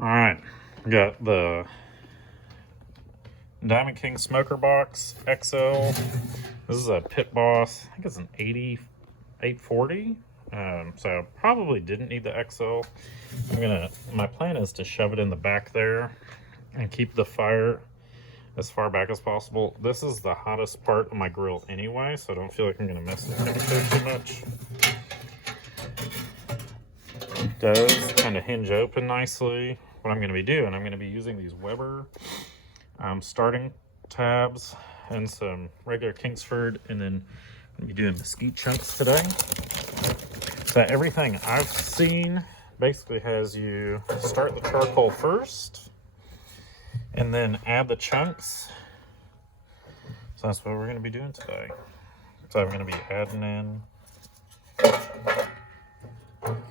All right, got the Diamond King Smoker Box XL. This is a Pit Boss. I think it's an 840. So probably didn't need the XL. My plan is to shove it in the back there and keep the fire as far back as possible. This is the hottest part of my grill anyway, so I don't feel like I'm gonna mess the temperature too much. It does kind of hinge open nicely. What I'm going to be doing, I'm going to be using these Weber starting tabs and some regular Kingsford, and then I'm going to be doing mesquite chunks today. So everything I've seen basically has you start the charcoal first and then add the chunks. So that's what we're going to be doing today. So I'm going to be adding in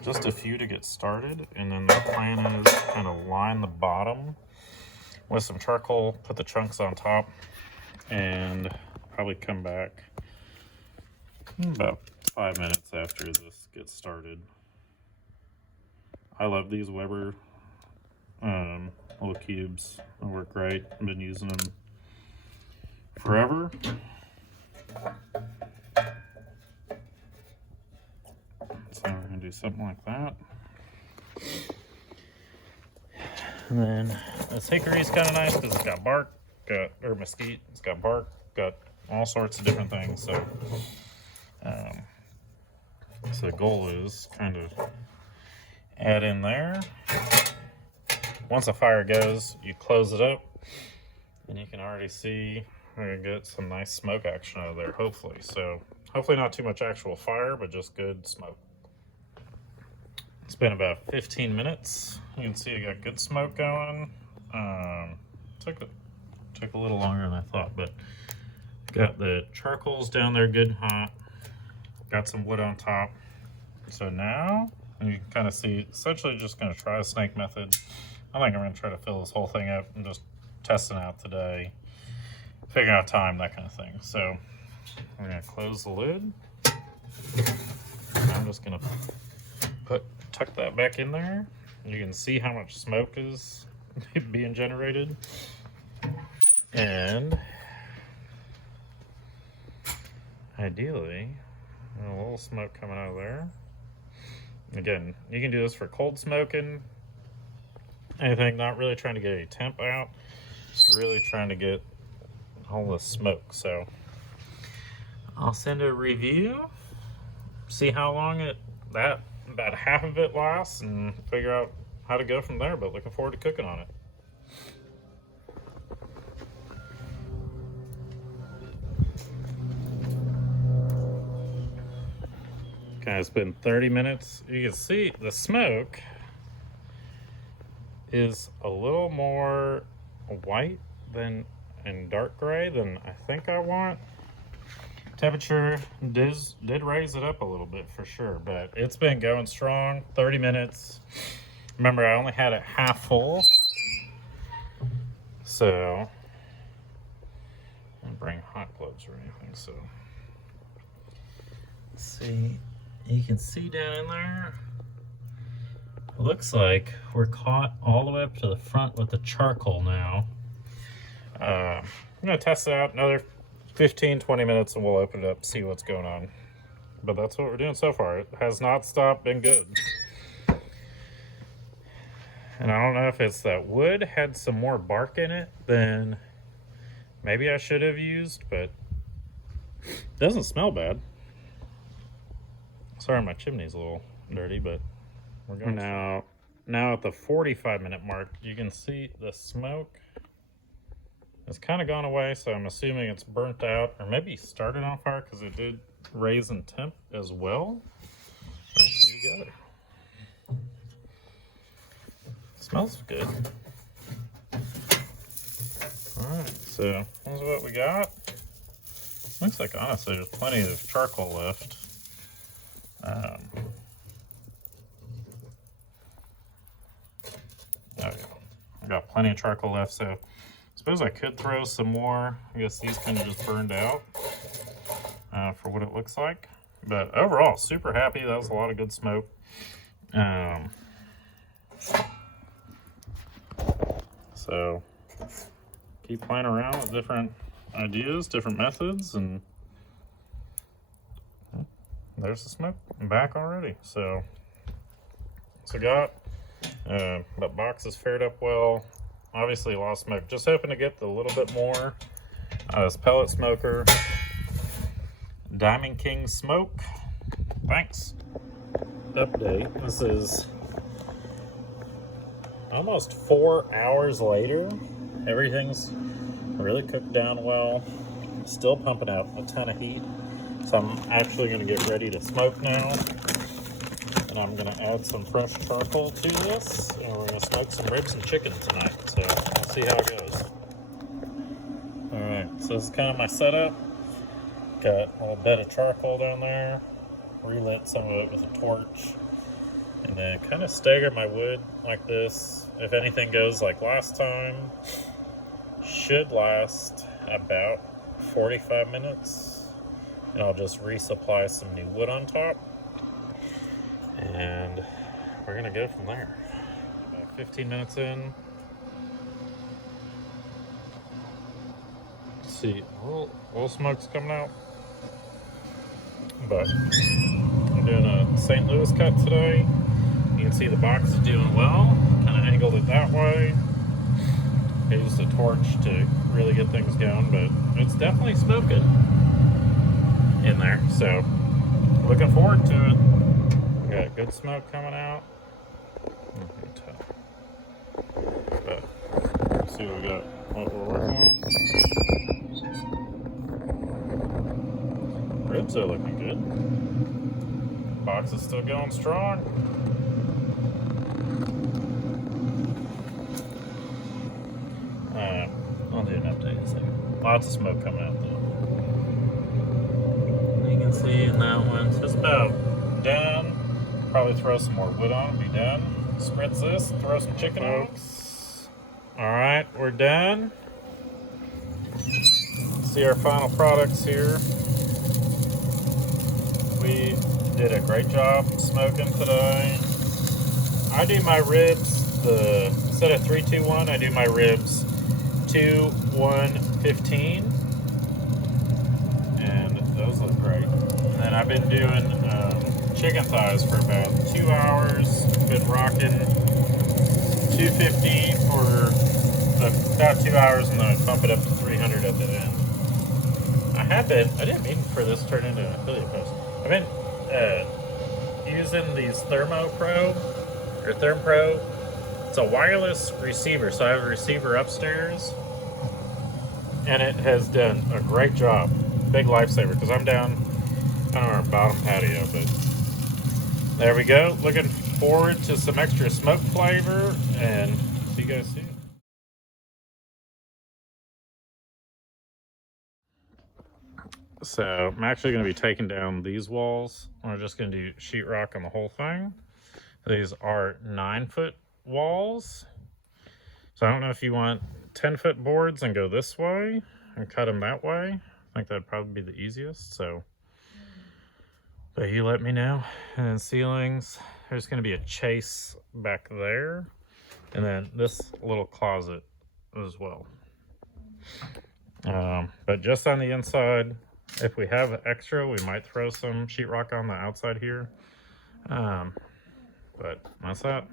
just a few to get started, and then the plan is kind of line the bottom with some charcoal, put the chunks on top, and probably come back about 5 minutes after this gets started. I love these Weber little cubes. They work great. I've been using them forever. So we're going to do something like that. And then this hickory is kind of nice because it's got bark, or mesquite, it's got bark, got all sorts of different things. So, so the goal is kind of add in there. Once the fire goes, you close it up, and you can already see we're going to get some nice smoke action out of there, hopefully. So hopefully not too much actual fire, but just good smoke. It's been about 15 minutes. You can see I got good smoke going. Took a little longer than I thought, but got the charcoals down there good and hot. Got some wood on top. So now you can kind of see, essentially just going to try a snake method. I think I'm going to try to fill this whole thing up and just testing out today, figuring out time, that kind of thing. So I'm going to close the lid. I'm just going to tuck that back in there. You can see how much smoke is being generated, and ideally a little smoke coming out of there. Again, you can do this for cold smoking, anything, not really trying to get any temp out, just really trying to get all the smoke. So I'll send a review, see how long about half of it lasts, and figure out how to go from there, but looking forward to cooking on it. Okay, it's been 30 minutes. You can see the smoke is a little more white and dark gray than I think I want. Temperature did raise it up a little bit for sure, but it's been going strong. 30 minutes. Remember, I only had it half full, so I didn't bring hot gloves or anything. So let's see, you can see down in there, it looks like we're caught all the way up to the front with the charcoal now. I'm gonna test it out another 15-20 minutes and we'll open it up, see what's going on. But that's what we're doing so far. It has not stopped, been good. And I don't know if it's that wood had some more bark in it than maybe I should have used, but it doesn't smell bad. Sorry, my chimney's a little dirty, but we're going now at the 45-minute mark. You can see the smoke it's kind of gone away, so I'm assuming it's burnt out, or maybe started on fire because it did raise in temp as well. All right, see together. Smells good. All right, so that's what we got. Looks like honestly there's plenty of charcoal left. There we go. I got plenty of charcoal left, so I suppose I could throw some more. I guess these kind of just burned out for what it looks like. But overall, super happy. That was a lot of good smoke. So keep playing around with different ideas, different methods, and there's the smoke. I'm back already. So I got. That box is fared up well. Obviously lost smoke. Just hoping to get a little bit more. This pellet smoker. Diamond King smoke. Thanks. Update. This is almost 4 hours later. Everything's really cooked down well. Still pumping out a ton of heat. So I'm actually going to get ready to smoke now. And I'm going to add some fresh charcoal to this. And we're going to smoke some ribs and chicken tonight. So we'll see how it goes. Alright, so this is kind of my setup. Got a little bed of charcoal down there. Relit some of it with a torch. And then kind of stagger my wood like this. If anything goes like last time, should last about 45 minutes. And I'll just resupply some new wood on top. And we're gonna go from there. About 15 minutes in. Let's see, a little smoke's coming out. But I'm doing a St. Louis cut today. You can see the box is doing well. Kind of angled it that way. I used a torch to really get things going, but it's definitely smoking in there. So looking forward to it. We got good smoke coming out. But let's see what we got. What we're working with. Ribs are looking good. Box is still going strong. I'll do an update in a second. Lots of smoke coming out though. You can see in that one, it's just about done. Probably throw some more wood on, be done. Spritz this, throw some chicken on. Alright, we're done. See our final products here. We did a great job smoking today. I do my ribs, instead of 3-2-1, I do my ribs 2-1-15. And those look great. And then I've been doing chicken thighs for about 2 hours. Been rocking 250 for about 2 hours, and then I pump it up to 300 at the end. I didn't mean for this to turn into an affiliate post. I've been using these ThermoPro. It's a wireless receiver, so I have a receiver upstairs, and it has done a great job. Big lifesaver, because I'm down on our bottom patio, but there we go. Looking forward to some extra smoke flavor, and see you guys soon. So I'm actually going to be taking down these walls. We're just going to do sheetrock on the whole thing. These are 9-foot walls. So I don't know if you want 10-foot boards and go this way and cut them that way. I think that'd probably be the easiest. So, but you let me know. And then ceilings, there's going to be a chase back there, and then this little closet as well. But just on the inside, if we have extra, we might throw some sheetrock on the outside here. But that's that.